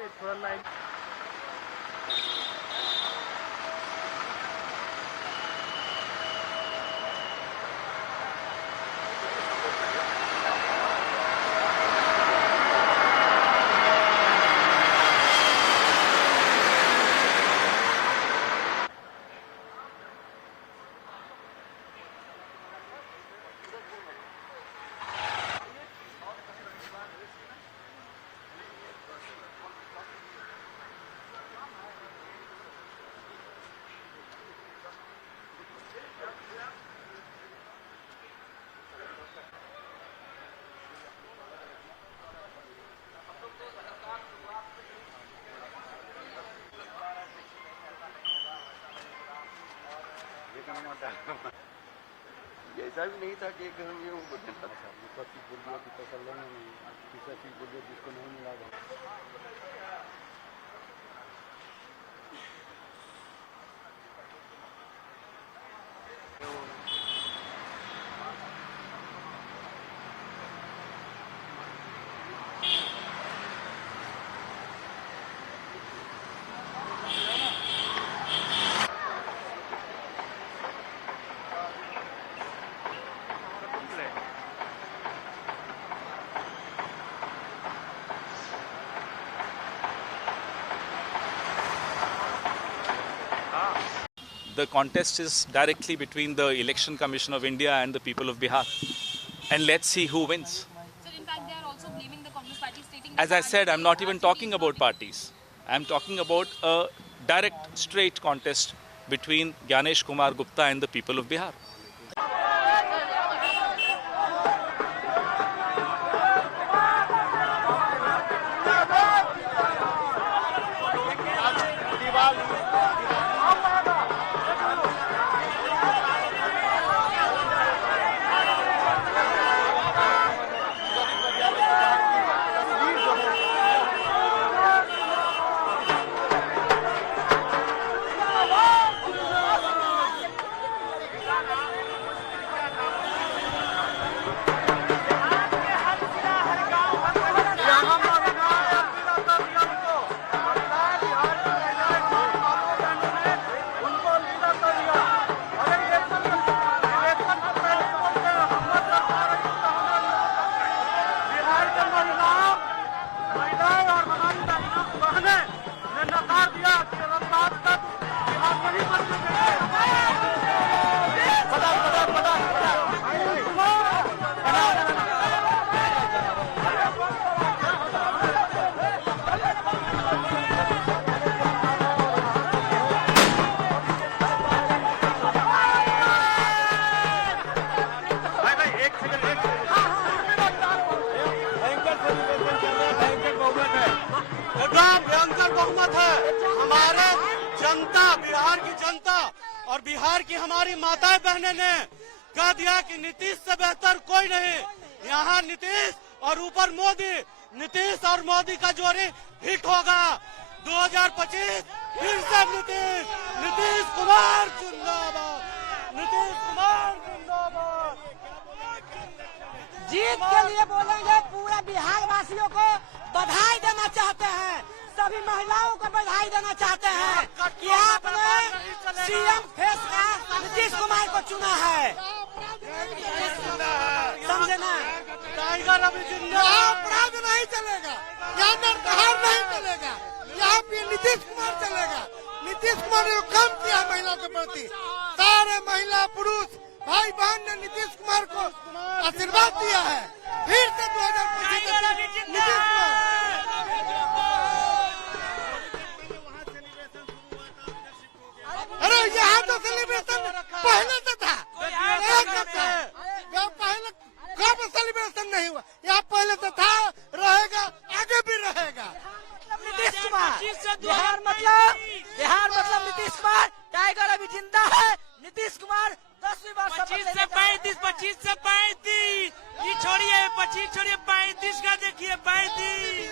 थोड़ा लाइन ऐसा भी नहीं था कि एक हम ये बोलते था जिसको नहीं मिला। The contest is directly between the Election Commission of India and the people of Bihar. And let's see who wins. Sir, in fact, they are also blaming the Congress party, stating As I said, I'm not even talking about parties. I'm talking about a direct, straight contest between Gyanesh Kumar Gupta and the people of Bihar. बहुमत है। हमारे जनता, बिहार की जनता और बिहार की हमारी माताएं बहनें ने कह दिया कि नीतीश से बेहतर कोई नहीं। यहाँ नीतीश और ऊपर मोदी, नीतीश और मोदी का जोड़ी हिट होगा। 2025 फिर से नीतीश कुमार जिंदाबाद, नीतीश कुमार जिंदाबाद। जीत के लिए बोलेंगे, पूरे बिहार वासियों को बधाई देना चाहते हैं, सभी महिलाओं को बधाई देना चाहते हैं कि आपने सीएम फेस का नीतीश कुमार को चुना है। समझे ना? टाइगर अभी यहाँ अपराध नहीं चलेगा, यहाँ नरसंहार नहीं चलेगा, यहाँ पे नीतीश कुमार चलेगा। नीतीश कुमार ने काम किया महिला के प्रति, सारे महिला पुरुष भाई बहन ने नीतीश कुमार को आशीर्वाद दिया है। फिर से 2025 नीतीश कुमार। अरे यहाँ तो सेलिब्रेशन पहले से था, पहले कब सेलिब्रेशन नहीं हुआ? यहाँ पहले से था, रहेगा, आगे भी रहेगा। नीतीश कुमार, बिहार मतलब नीतीश कुमार। टाइगर अभी जिंदा है। नीतीश कुमार 10वीं बार 25 से 35 ये छोड़िए, 25 छोड़िए, 35 का देखिए, 35।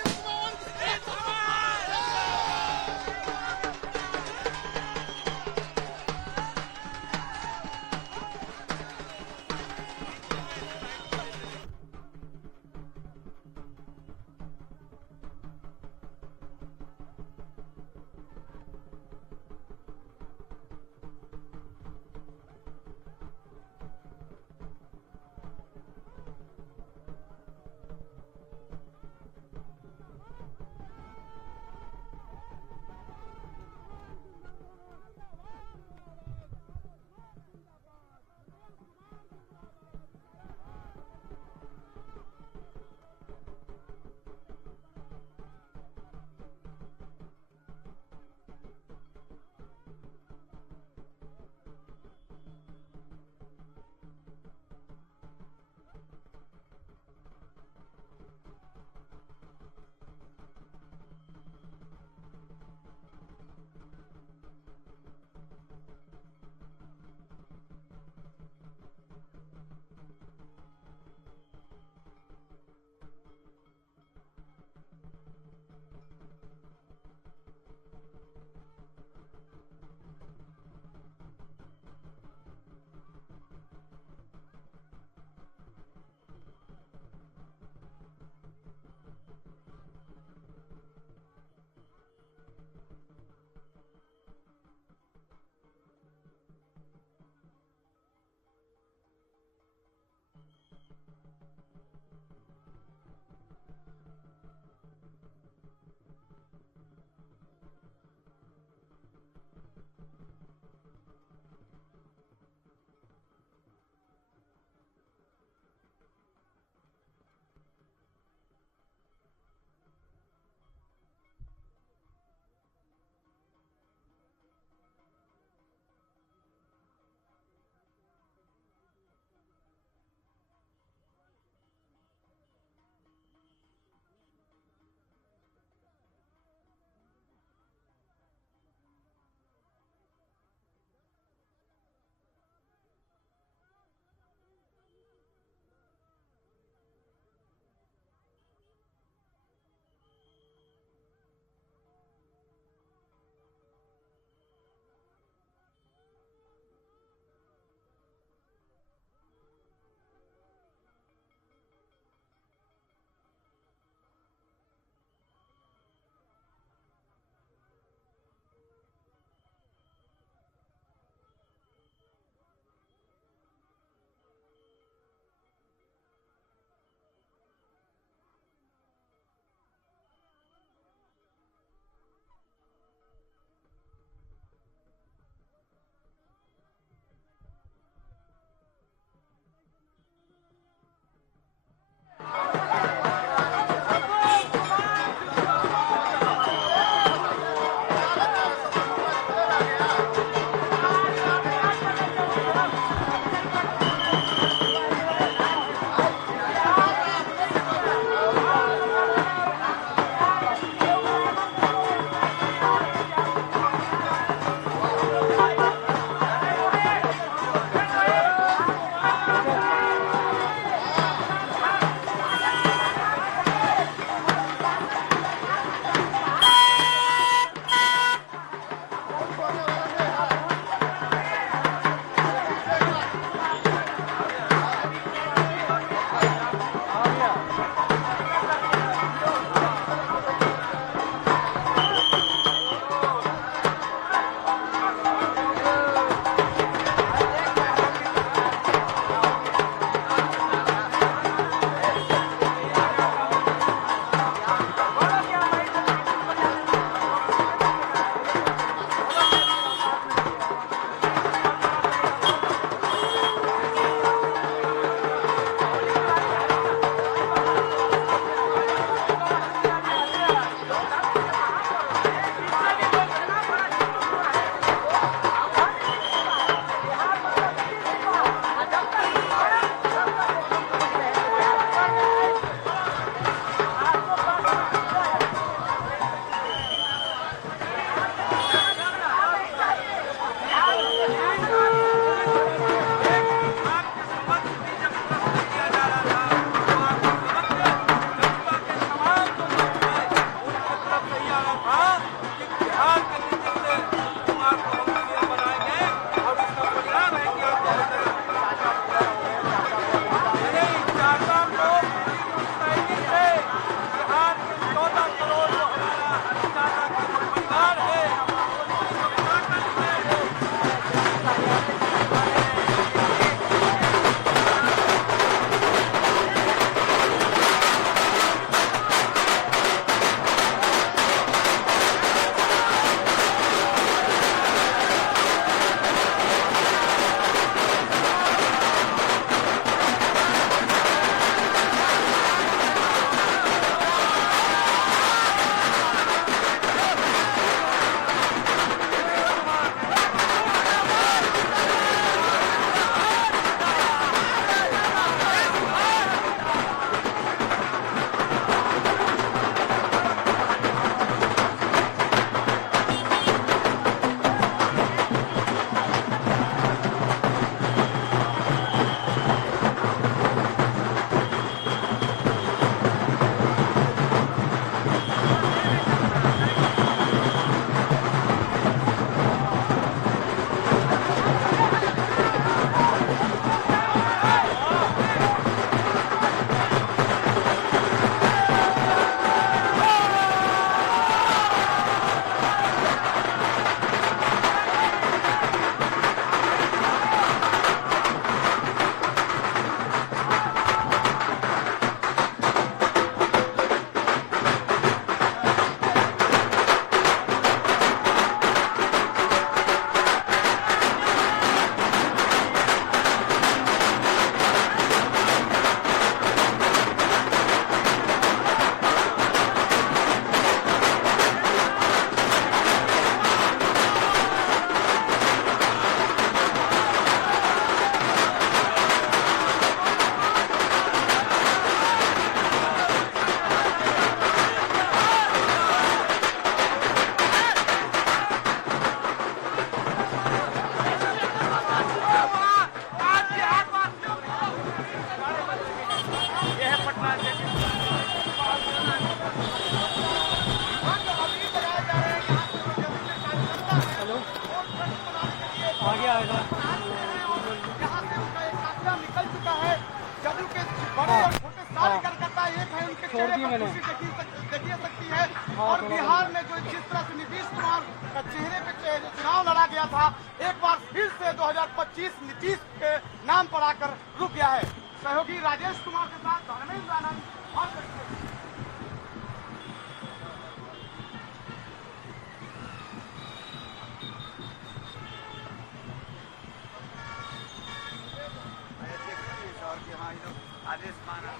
देखिए सकती है। और बिहार में जो जिस तरह से नीतीश कुमार का चेहरे पे चुनाव लड़ा गया था, एक बार फिर से 2025 नीतीश के नाम पर आकर रुक गया है। सहयोगी राजेश कुमार के साथ धर्मेंद्र आनंद और आदेश माना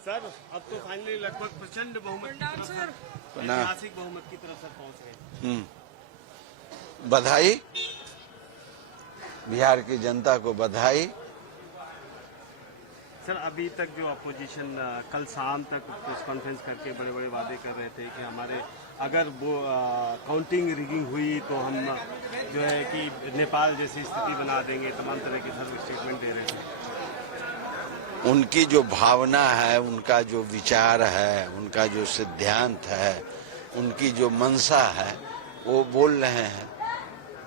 सर, अब तो फाइनली लगभग प्रचंड बहुमत की तरफ सर, ऐतिहासिक बहुमत की तरफ सर पहुंच गए। बधाई, बिहार की जनता को बधाई। सर, अभी तक जो अपोजिशन कल शाम तक प्रेस कॉन्फ्रेंस करके बड़े बड़े वादे कर रहे थे कि हमारे अगर वो काउंटिंग रिगिंग हुई तो हम जो है कि नेपाल जैसी स्थिति बना देंगे, तमाम तरह के सर स्टेटमेंट दे रहे थे। उनकी जो भावना है, उनका जो विचार है, उनका जो सिद्धांत है, उनकी जो मंशा है, वो बोल रहे हैं।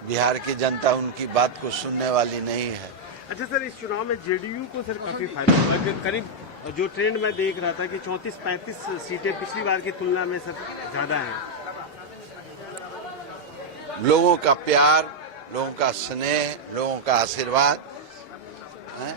बिहार की जनता उनकी बात को सुनने वाली नहीं है। अच्छा सर, इस चुनाव में जेडीयू को सर काफी फायदा हुआ। करीब जो ट्रेंड मैं देख रहा था कि 34-35 सीटें पिछली बार की तुलना में सर ज्यादा हैं। लोगों का प्यार, लोगों का स्नेह, लोगों का आशीर्वाद है।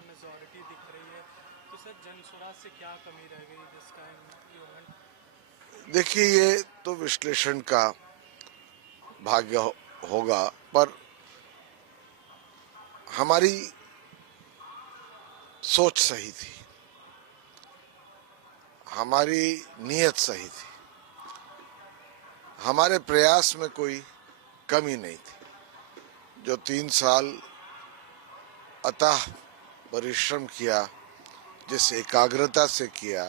थर्ड मेजॉरिटी दिख रही है, तो सर जनसुराज से क्या कमी रह गई दिस टाइम? देखिए, ये तो विश्लेषण का भाग्य होगा, पर हमारी सोच सही थी, हमारी नीयत सही थी, हमारे प्रयास में कोई कमी नहीं थी। जो 3 साल अथाह परिश्रम किया, जिस एकाग्रता से किया,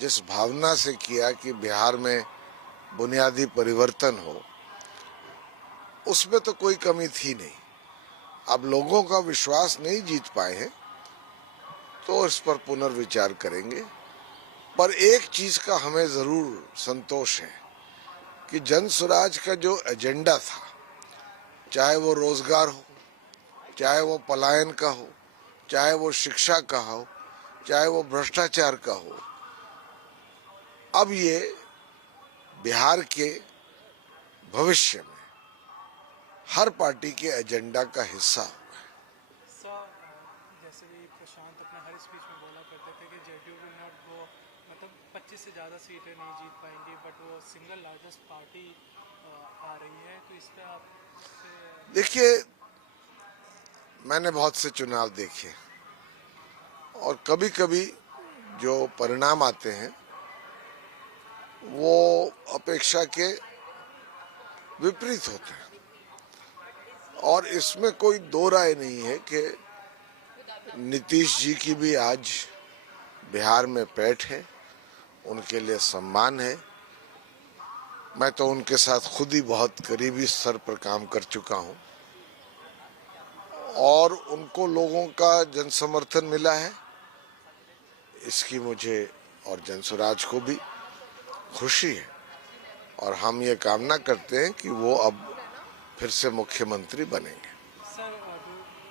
जिस भावना से किया कि बिहार में बुनियादी परिवर्तन हो, उसमें तो कोई कमी थी नहीं। अब लोगों का विश्वास नहीं जीत पाए हैं तो इस पर पुनर्विचार करेंगे। पर एक चीज का हमें जरूर संतोष है कि जन स्वराज का जो एजेंडा था, चाहे वो रोजगार हो, चाहे वो पलायन का हो, चाहे वो शिक्षा का हो, चाहे वो भ्रष्टाचार का हो, अब ये बिहार के भविष्य में हर पार्टी के एजेंडा का हिस्सा हुआ है। सर, जैसे भी प्रशांत अपने हर स्पीच में बोला करते थे कि जेडीयू विल नॉट गो, मतलब 25 से ज़्यादा सीटें नहीं जीत पाएंगी, बट वो सिंगल लार्जेस्ट पार्टी आ रही है, तो इस पर आप देखिए, मैंने बहुत से चुनाव देखे और कभी कभी जो परिणाम आते हैं वो अपेक्षा के विपरीत होते हैं, और इसमें कोई दो राय नहीं है कि नीतीश जी की भी आज बिहार में पैठ है, उनके लिए सम्मान है। मैं तो उनके साथ खुद ही बहुत करीबी स्तर पर काम कर चुका हूं और उनको लोगों का जन समर्थन मिला है, इसकी मुझे और जनसुराज को भी खुशी है। और हम ये कामना करते हैं कि वो अब फिर से मुख्यमंत्री बनेंगे। सर,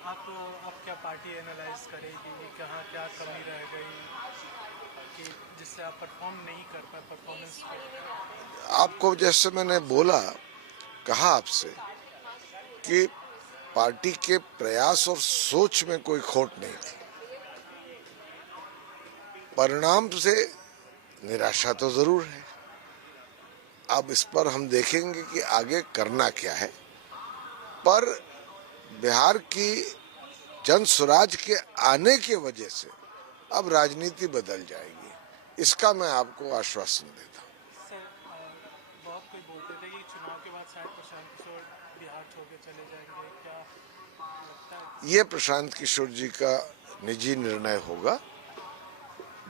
आप क्या पार्टी एनालाइज करेगी, कहाँ क्या कमी रह गई कि जिससे आप परफॉर्म नहीं कर पाए परफॉर्मेंस पे? आपको जैसे मैंने बोला, कहा आपसे कि पार्टी के प्रयास और सोच में कोई खोट नहीं थी। परिणाम से निराशा तो जरूर है। अब इस पर हम देखेंगे कि आगे करना क्या है, पर बिहार की जन स्वराज के आने के वजह से अब राजनीति बदल जाएगी, इसका मैं आपको आश्वासन देता हूँ। सर, बहुत कोई बोलते थे कि चुनाव के बाद शायद प्रशांत किशोर बिहार छोड़ के चले जाएंगे, क्या लगता है? ये प्रशांत किशोर जी का निजी निर्णय होगा।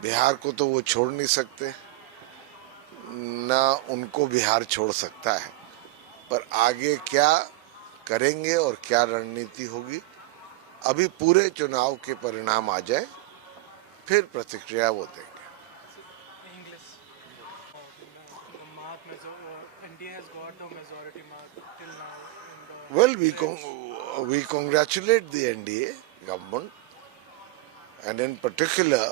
बिहार को तो वो छोड़ नहीं सकते, ना उनको बिहार छोड़ सकता है, पर आगे क्या करेंगे और क्या रणनीति होगी, अभी पूरे चुनाव के परिणाम आ जाए फिर प्रतिक्रिया वो देंगे। English. The mark NDA has got the majority mark till now in the. Well, we congratulate the NDA government and in particular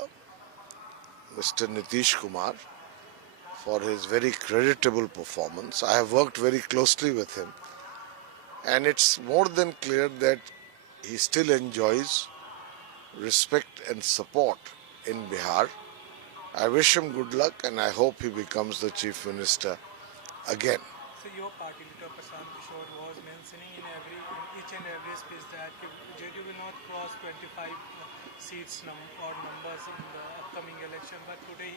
Mr. Nitish Kumar for his very creditable performance. I have worked very closely with him and it's more than clear that he still enjoys respect and support in Bihar. I wish him good luck and I hope he becomes the chief minister again. So your party leader Prashant Kishore was mentioning in each and every speech that JDU will not cross 25 seats or numbers in the upcoming election, but today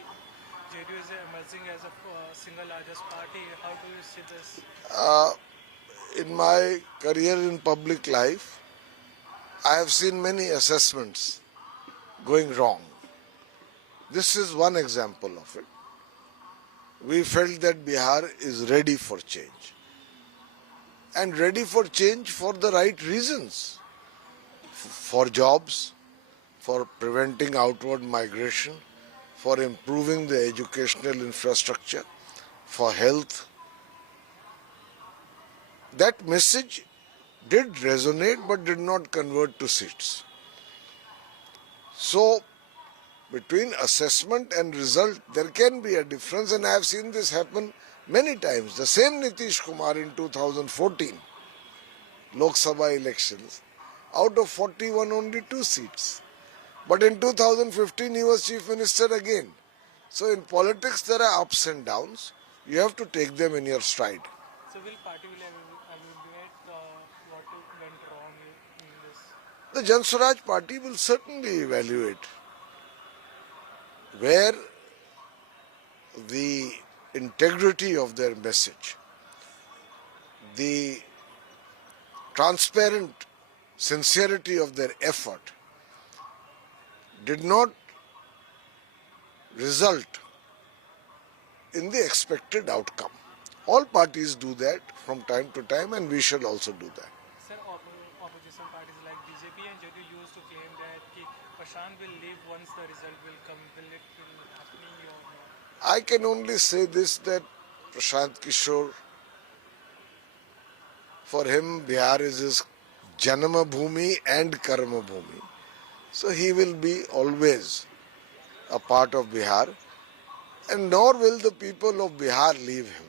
JDU is emerging as a single largest party. How do you see this? In my career in public life, I have seen many assessments going wrong. This is one example of it. We felt that Bihar is ready for change. And ready for change for the right reasons. For jobs, for preventing outward migration, for improving the educational infrastructure, for health. That message did resonate but did not convert to seats. So, between assessment and result, there can be a difference, and I have seen this happen many times. The same Nitish Kumar in 2014, Lok Sabha elections, out of 41 only 2 seats. But in 2015 he was chief minister again. So in politics there are ups and downs. You have to take them in your stride. So will party will evaluate what went wrong in this? The Jan Swaraj party will certainly evaluate where the integrity of their message, the transparent sincerity of their effort did not result in the expected outcome. All parties do that from time to time, and we shall also do that. Sir, opposition parties like BJP and JDU used to claim that Prashant will leave once the result will come. Will it will happening or not? I can only say this, that Prashant Kishore, for him Bihar is his Janma Bhumi and Karma Bhumi. So he will be always a part of Bihar, and nor will the people of Bihar leave him.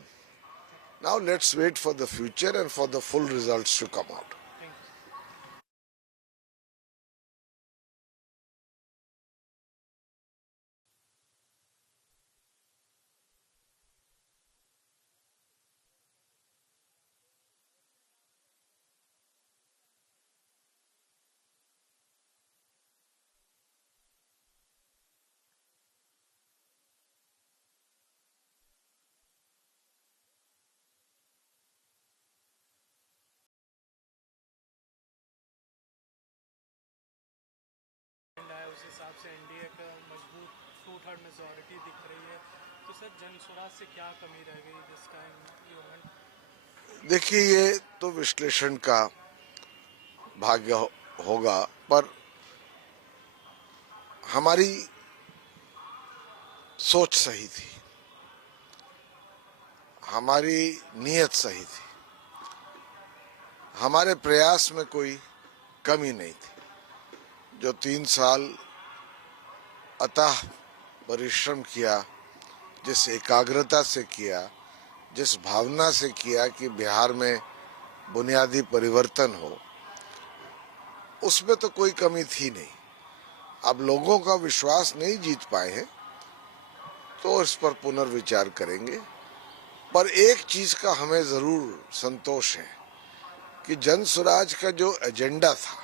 Now let's wait for the future and for the full results to come out. उस हिसाब से NDA का मजबूत 2/3 majority दिख रही है, तो sir जन स्वराज से क्या कमी रह गई दिस टाइम इवेंट? देखिए, ये तो विश्लेषण का भाग्य होगा, पर हमारी सोच सही थी, हमारी नीयत सही थी, हमारे प्रयास में कोई कमी नहीं थी। जो 3 साल अथाह परिश्रम किया, जिस एकाग्रता से किया, जिस भावना से किया कि बिहार में बुनियादी परिवर्तन हो, उसमें तो कोई कमी थी नहीं। अब लोगों का विश्वास नहीं जीत पाए हैं तो इस पर पुनर्विचार करेंगे, पर एक चीज का हमें जरूर संतोष है कि जन स्वराज का जो एजेंडा था,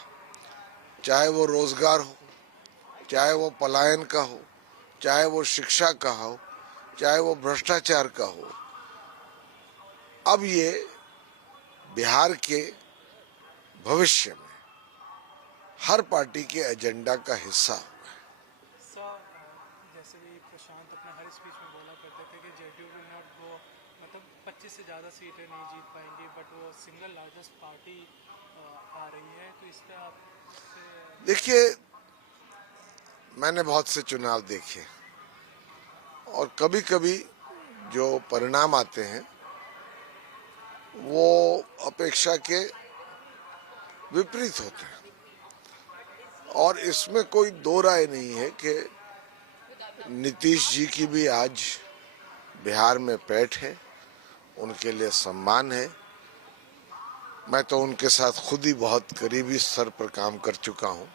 चाहे वो रोजगार हो, चाहे वो पलायन का हो, चाहे वो शिक्षा का हो, चाहे वो भ्रष्टाचार का हो, अब ये बिहार के भविष्य में हर पार्टी के एजेंडा का हिस्सा होगा। सर, जैसे भी प्रशांत अपने हर स्पीच में बोला करते थे कि जेडीयू विल नॉट गो, मतलब 25 से ज़्यादा सीटें नहीं जीत पाएंगी, बट वो सिंगल लार्जेस्ट पार्टी आ रही है, तो इस पर आप देखिए, मैंने बहुत से चुनाव देखे और कभी कभी जो परिणाम आते हैं वो अपेक्षा के विपरीत होते हैं, और इसमें कोई दो राय नहीं है कि नीतीश जी की भी आज बिहार में पैठ है, उनके लिए सम्मान है। मैं तो उनके साथ खुद ही बहुत करीबी स्तर पर काम कर चुका हूं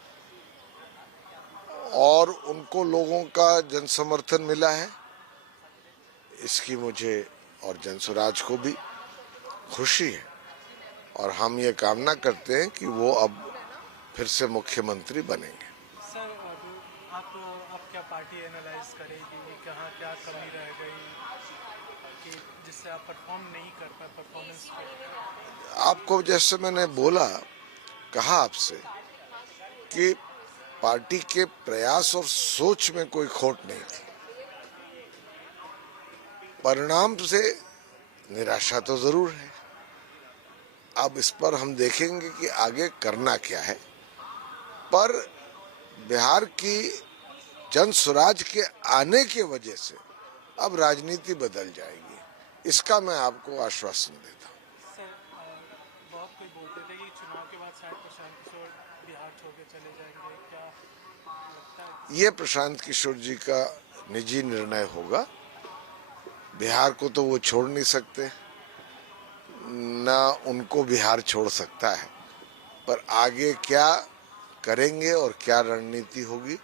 और उनको लोगों का जन समर्थन मिला है, इसकी मुझे और जन स्वराज को भी खुशी है, और हम ये कामना करते हैं कि वो अब फिर से मुख्यमंत्री बनेंगे। सर, आप क्या पार्टी एनालाइज करेगी, कहाँ क्या कमी रह गई कि जिससे आप परफॉर्म नहीं कर पाए परफॉर्मेंस पे? आपको जैसे मैंने बोला, कहा आपसे कि पार्टी के प्रयास और सोच में कोई खोट नहीं थी। परिणाम से निराशा तो जरूर है। अब इस पर हम देखेंगे कि आगे करना क्या है, पर बिहार की जन स्वराज के आने के वजह से अब राजनीति बदल जाएगी, इसका मैं आपको आश्वासन देता हूँ। सर, बहुत कोई बोलते थे कि चुनाव के बाद शायद प्रशांत किशोर बिहार छोड़ के चले जाएंगे, क्या लगता है? ये प्रशांत किशोर जी का निजी निर्णय होगा। बिहार को तो वो छोड़ नहीं सकते, ना उनको बिहार छोड़ सकता है, पर आगे क्या करेंगे और क्या रणनीति होगी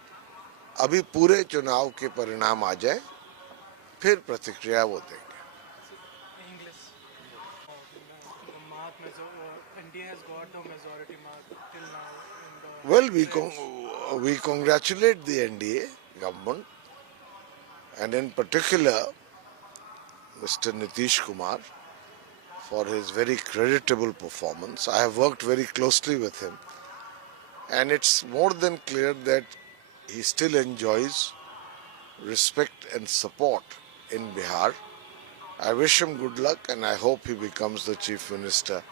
अभी पूरे चुनाव के परिणाम आ जाए फिर प्रतिक्रिया वो देंगे. English. The mark NDA has got the majority mark till now in the. Well, we congratulate the NDA government and in particular Mr. Nitish Kumar for his very creditable performance. I have worked very closely with him and it's more than clear that he still enjoys respect and support in Bihar. I wish him good luck and I hope he becomes the Chief Minister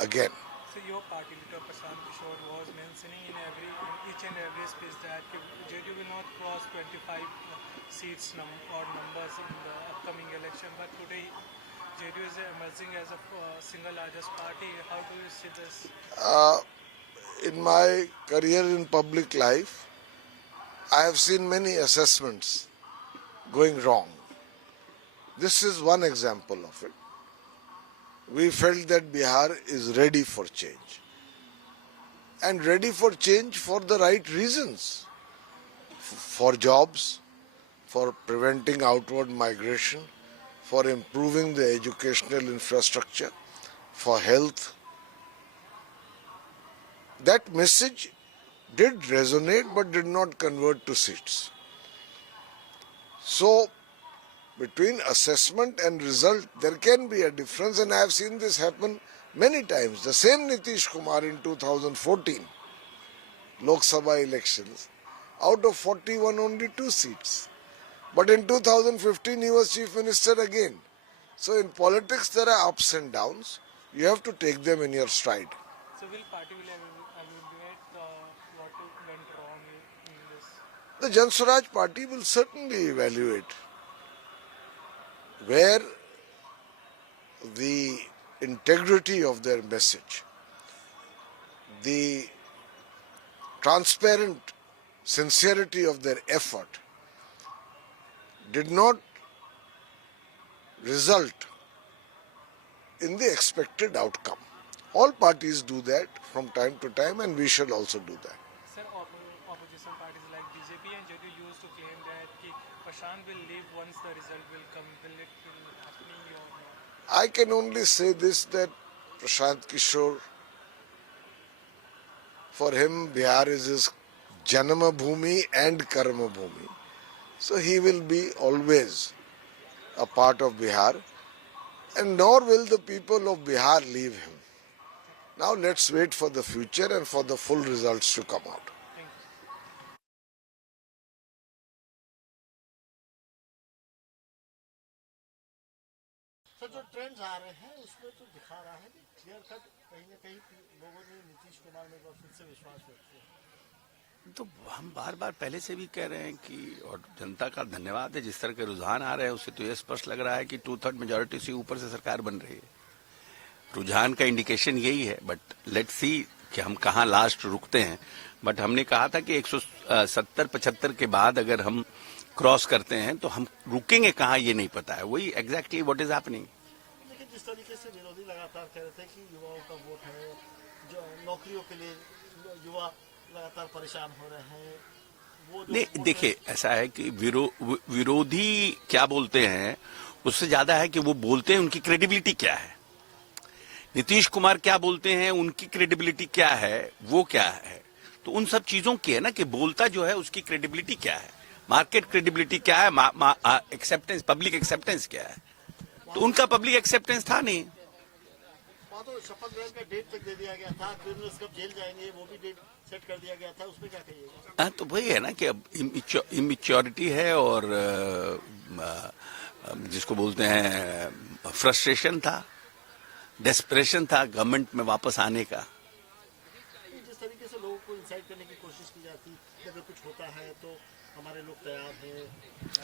again. So your party leader Prashant Kishore was mentioning in each and every speech that JDU will not cross 25 seats or numbers in the upcoming election. But today JDU is emerging as a single largest party. How do you see this? In my career in public life, I have seen many assessments going wrong. This is one example of it. We felt that Bihar is ready for change. And ready for change for the right reasons. For jobs, for preventing outward migration, for improving the educational infrastructure, for health. That message did resonate but did not convert to seats. So, between assessment and result, there can be a difference, and I have seen this happen many times. The same Nitish Kumar in 2014, Lok Sabha elections, out of 41 only 2 seats. But in 2015 he was Chief Minister again. So in politics there are ups and downs. You have to take them in your stride. So will party evaluate what went wrong in this? The Jan Swaraj Party will certainly evaluate where the integrity of their message, the transparent sincerity of their effort did not result in the expected outcome. All parties do that from time to time and we shall also do that. Sir, opposition parties like BJP and JDU used to claim that Prashant will leave once the result will come. Will it happen or not? I can only say this, that Prashant Kishore, for him Bihar is his Janama Bhumi and Karma Bhumi. So he will be always a part of Bihar and nor will the people of Bihar leave him. Now let's wait for the future and for the full results to come out. Sir जो trends आ रहे हैं उसमें तो दिखा रहा है कि clear cut कहीं ना कहीं लोगों ने नीतीश कुमार में फिर से विश्वास व्यक्त किया. तो हम बार बार पहले से भी कह रहे हैं कि और जनता का धन्यवाद है, जिस तरह के रुझान आ रहे हैं उससे तो ये स्पष्ट लग रहा है कि 2/3 मेजोरिटी से ऊपर से सरकार बन रही है. रुझान का इंडिकेशन यही है, बट लेट्स सी कि हम कहाँ लास्ट रुकते हैं. बट हमने कहा था कि 170-75 के बाद अगर हम क्रॉस करते हैं तो हम रुकेंगे कहाँ ये नहीं पता है. वही एग्जैक्टली व्हाट इज हैपनिंग. लेकिन जिस तरीके से विरोधी लगातार कह रहे थे कि युवाओं का वोट है, जो नौकरियों के लिए युवा लगातार परेशान हो रहे हैं, वो नहीं, देखिए ऐसा है कि विरोधी क्या बोलते हैं उससे ज्यादा है कि वो बोलते हैं उनकी क्रेडिबिलिटी क्या है. नीतीश कुमार क्या बोलते हैं उनकी क्रेडिबिलिटी क्या है, वो क्या है. तो उन सब चीजों की है ना कि बोलता जो है उसकी क्रेडिबिलिटी क्या है, मार्केट क्रेडिबिलिटी क्या है, एक्सेप्टेंस, पब्लिक एक्सेप्टेंस क्या है. तो उनका पब्लिक एक्सेप्टेंस था नहीं. तो शपथ ग्रहण का डेट तक दे दिया गया था, क्रिमिनल्स कब जेल जाएंगे वो भी डेट सेट कर दिया गया था, उसमें क्या कहिएगा. तो वही है ना कि अब इमिच्योरिटी है और जिसको बोलते हैं फ्रस्ट्रेशन था, डेस्परेशन था गवर्नमेंट में वापस आने का. जिस तरीके से लोगों को इंसाइट करने की कोशिश की जाती है, अगर कुछ होता है तो हमारे लोग तैयार हैं.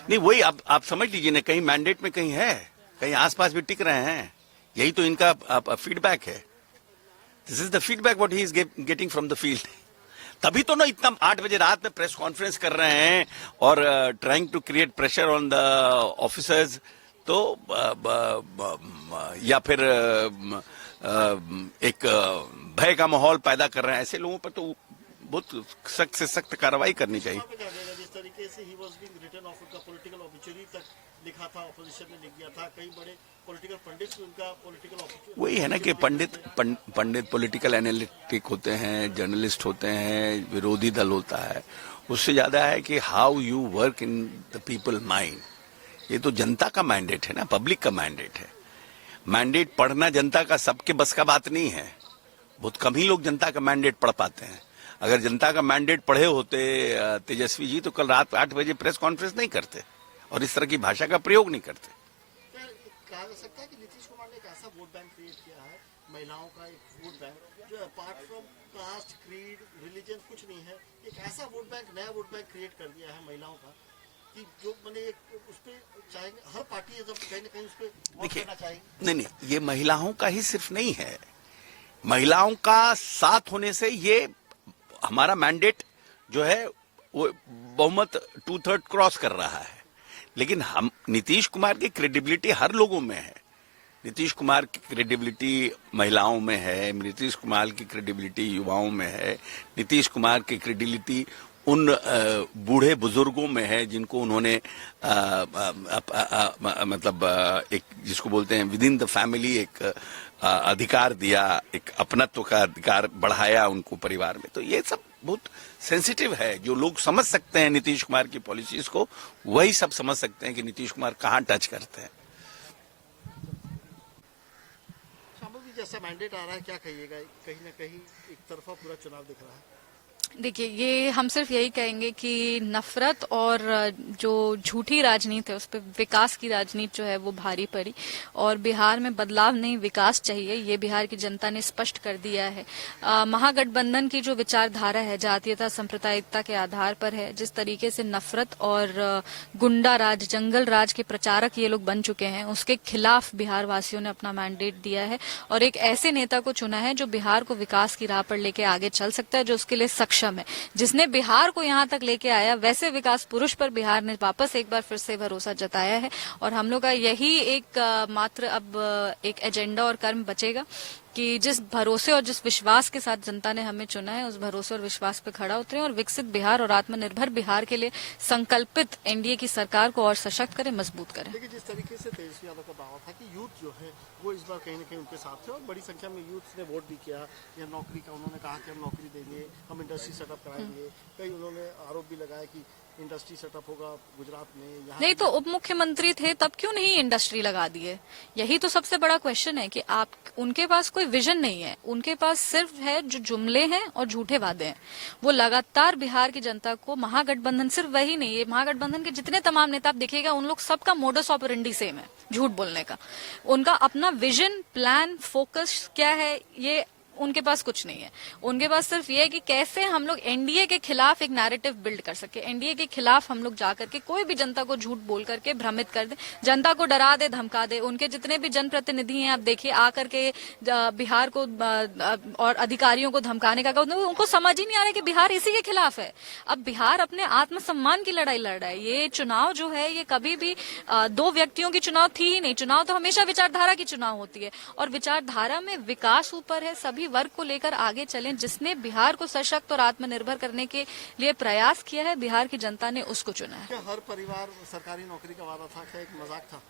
नहीं, वही आप समझ लीजिए ना, कहीं मैंडेट में कहीं है, कहीं आसपास भी टिक रहे हैं. यही तो इनका फीडबैक है. This is the feedback what he is getting from the field. तभी तो ना इतना 8 बजे रात में प्रेस कॉन्फ्रेंस कर रहे हैं और trying to create pressure on the officers. तो या फिर एक भय का माहौल पैदा कर रहे हैं. ऐसे लोगों पर तो बहुत सख्त से सख्त कार्रवाई करनी चाहिए. तरीके से ही वाज बीइंग रिटन ऑफ, उनका पॉलिटिकल ऑब्ituary तक लिखा था, ऑपोजिशन ने लिख दिया था, कई बड़े पॉलिटिकल पंडित भी उनका पॉलिटिकल ऑब्ituary। वही है ना कि पंडित पॉलिटिकल एनालिटिक होते हैं, जर्नलिस्ट होते हैं, विरोधी दल होता है, उससे ज्यादा है कि how you work in the people mind. ये तो जनता का मैंडेट है ना, पब्लिक का मैंडेट है। मैंडेट पढ़ना जनता का सबके बस का बात नहीं है, बहुत कम ही लोग जनता का मैंडेट पढ़ पाते हैं। अगर जनता का मैंडेट पढ़े होते तेजस्वी जी तो कल रात 8 बजे प्रेस कॉन्फ्रेंस नहीं करते और इस तरह की भाषा का प्रयोग नहीं करते। कहा जा सकता है कि नीतीश कुमार ने एक ऐसा वोट बैंक क्रिएट किया है, महिलाओं का एक वोट बैंक जो apart from cast, creed, religion कुछ नहीं है, एक ऐसा वोट बैंक, नया वोट बैंक क्रिएट कर दिया है महिलाओं का कि जो मैंने एक उस पे चाहेंगे हर पार्टी जब कहीं ना कहीं उस पे वोट करना चाहेंगे। नहीं, ये महिलाओं का ही सिर्फ नहीं है, महिलाओं का साथ होने से ये हमारा मैंडेट जो है वो बहुमत 2/3 क्रॉस कर रहा है। लेकिन हम नीतीश कुमार की क्रेडिबिलिटी हर लोगों में है, नीतीश कुमार की क्रेडिबिलिटी महिलाओं में है, नीतीश कुमार की क्रेडिबिलिटी युवाओं में है, नीतीश कुमार की क्रेडिबिलिटी उन बूढ़े बुजुर्गों में है जिनको उन्होंने मतलब एक जिसको बोलते हैं विद इन द फैमिली एक अधिकार दिया, एक अपनत्व का अधिकार बढ़ाया उनको परिवार में। तो ये सब बहुत सेंसिटिव है, जो लोग समझ सकते हैं नीतीश कुमार की पॉलिसीज को वही सब समझ सकते हैं कि नीतीश कुमार कहाँ टच करते हैं। जैसा मैंडेट आ रहा है क्या कहिएगा, कहीं ना कहीं एक तरफा पूरा चुनाव दिख रहा है। देखिए, ये हम सिर्फ यही कहेंगे कि नफरत और जो झूठी राजनीति है उस पर विकास की राजनीति जो है वो भारी पड़ी और बिहार में बदलाव नहीं विकास चाहिए, ये बिहार की जनता ने स्पष्ट कर दिया है। महागठबंधन की जो विचारधारा है जातीयता सांप्रदायिकता के आधार पर है, जिस तरीके से नफरत और गुंडा राज, जंगल राज के प्रचारक ये लोग बन चुके हैं, उसके खिलाफ बिहार वासियों ने अपना मैंडेट दिया है और एक ऐसे नेता को चुना है जो बिहार को विकास की राह पर लेके आगे चल सकता है, जो उसके लिए सक्षम है, जिसने बिहार को यहाँ तक लेके आया। वैसे विकास पुरुष पर बिहार ने वापस एक बार फिर से भरोसा जताया है और हम लोग का यही एक मात्र अब एक एजेंडा और कर्म बचेगा कि जिस भरोसे और जिस विश्वास के साथ जनता ने हमें चुना है उस भरोसे और विश्वास पे खड़ा उतरे और विकसित बिहार और आत्मनिर्भर बिहार के लिए संकल्पित एनडीए की सरकार को और सशक्त करें, मजबूत करें। देखिए, जिस तरीके से तेजस्वी यादव का दावा था कि यूथ जो है वो इस बार कहीं ना कहीं उनके साथ थे और बड़ी संख्या में यूथ ने वोट भी किया, या नौकरी का उन्होंने कहा कि हम नौकरी देंगे, हम इंडस्ट्री सेटअप कराएंगे, कई उन्होंने आरोप भी लगाया कि इंडस्ट्री सेटअप होगा गुजरात में। नहीं तो उप मुख्यमंत्री थे तब क्यों नहीं इंडस्ट्री लगा दिए? यही तो सबसे बड़ा क्वेश्चन है कि आप उनके पास कोई विजन नहीं है, उनके पास सिर्फ है जो जुमले हैं और झूठे वादे हैं। वो लगातार बिहार की जनता को महागठबंधन, सिर्फ वही नहीं है, महागठबंधन के जितने तमाम नेता आप देखिएगा उन लोग सबका मोडस ऑपरेंडी सेम है, झूठ बोलने का। उनका अपना विजन, प्लान, फोकस क्या है ये उनके पास कुछ नहीं है। उनके पास सिर्फ ये है कि कैसे हम लोग एनडीए के खिलाफ एक नैरेटिव बिल्ड कर सके, एनडीए के खिलाफ हम लोग जाकर के कोई भी जनता को झूठ बोल करके भ्रमित कर दे, जनता को डरा दे, धमका दे। उनके जितने भी जनप्रतिनिधि हैं आप देखिए आकर के बिहार को और अधिकारियों को धमकाने का, उनको समझ ही नहीं आ रहा है कि बिहार इसी के खिलाफ है। अब बिहार अपने आत्मसम्मान की लड़ाई लड़ रहा है। ये चुनाव जो है ये कभी भी दो व्यक्तियों की चुनाव थी ही नहीं, चुनाव तो हमेशा विचारधारा की चुनाव होती है और विचारधारा में विकास ऊपर है। सभी वर्ग को लेकर आगे चलें। जिसने बिहार को सशक्त और आत्मनिर्भर करने के लिए प्रयास किया है, बिहार की जनता ने उसको चुना है। क्या हर परिवार सरकारी नौकरी का वादा था? क्या एक मजाक था?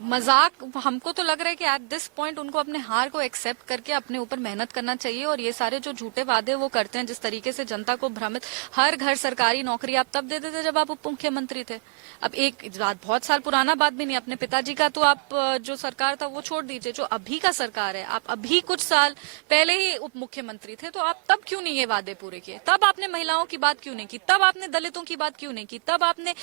मजाक हमको तो लग रहा है कि एट दिस पॉइंट उनको अपने हार को एक्सेप्ट करके अपने ऊपर मेहनत करना चाहिए और ये सारे जो झूठे वादे वो करते हैं, जिस तरीके से जनता को भ्रमित, हर घर सरकारी नौकरी आप तब देते थे जब आप उप मुख्यमंत्री थे। अब एक बात, बहुत साल पुराना बात भी नहीं, अपने पिताजी का तो आप जो सरकार था वो छोड़ दीजिए, जो अभी का सरकार है, आप अभी कुछ साल पहले ही उप मुख्यमंत्री थे, तो आप तब क्यों नहीं ये वादे पूरे किए? तब आपने महिलाओं की बात क्यों नहीं की? तब आपने दलितों की बात क्यों नहीं की? तब आपने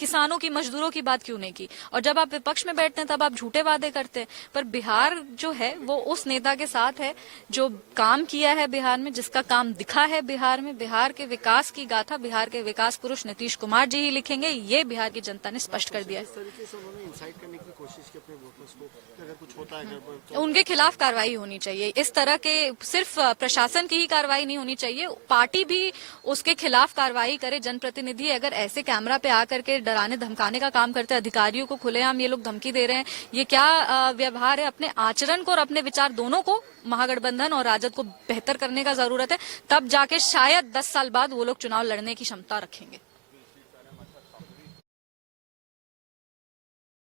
किसानों की, मजदूरों की बात क्यों नहीं की? और जब आप विपक्ष में बैठते हैं तब आप झूठे वादे करते हैं। पर बिहार जो है वो उस नेता के साथ है जो काम किया है बिहार में, जिसका काम दिखा है बिहार में। बिहार के विकास की गाथा बिहार के विकास पुरुष नीतीश कुमार जी ही लिखेंगे, ये बिहार की जनता ने स्पष्ट कर दिया है। इस तरीके से उन्होंने इंसाइट करने की कोशिश की अपने वोटर्स को कि अगर कुछ होता है तो उनके खिलाफ कार्रवाई होनी चाहिए। इस तरह के सिर्फ प्रशासन की ही कार्रवाई नहीं होनी चाहिए, पार्टी भी उसके खिलाफ कार्रवाई करे। जनप्रतिनिधि अगर ऐसे कैमरा पे आकर के डराने धमकाने का काम करते हैं, अधिकारियों को खुलेआम ये लोग धमकी दे रहे हैं, ये क्या व्यवहार है? अपने आचरण को और अपने विचार दोनों को महागठबंधन और राजद को बेहतर करने का जरूरत है, तब जाके शायद 10 साल बाद वो लोग चुनाव लड़ने की क्षमता रखेंगे।